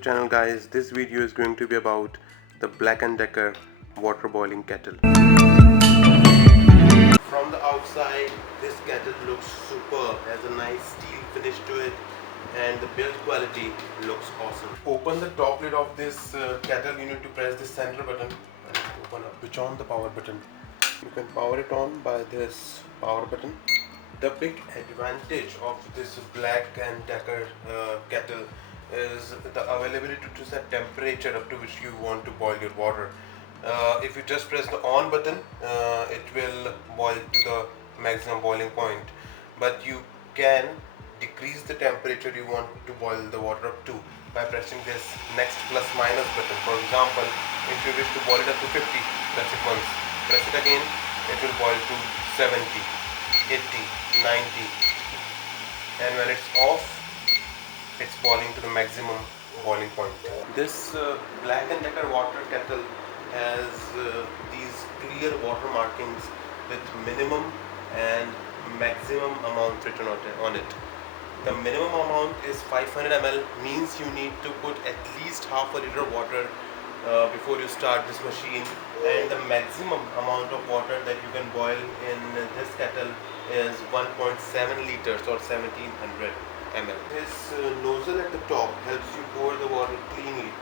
channel, guys. This video is going to be about the Black & Decker water boiling kettle. From the outside, this kettle looks superb, has a nice steel finish to it, and the build quality looks awesome. Open the top lid of this kettle. You need to press the center button and open up. Switch on the power button. You can power it on by this power button. The big advantage of this Black & Decker kettle is the availability to set temperature up to which you want to boil your water. If you just press the on button, it will boil to the maximum boiling point, but you can decrease the temperature you want to boil the water up to by pressing this next plus minus button. For example, if you wish to boil it up to 50, press it once, press it again, it will boil to 70, 80, 90, and when it's off, it's boiling to the maximum boiling point. This Black & Decker water kettle has these clear water markings with minimum and maximum amount written on it. The minimum amount is 500 ml, means you need to put at least half a liter of water before you start this machine, and the maximum amount of water that you can boil in this kettle is 1.7 liters or 1700 ml. This nozzle at the top helps you pour the water cleanly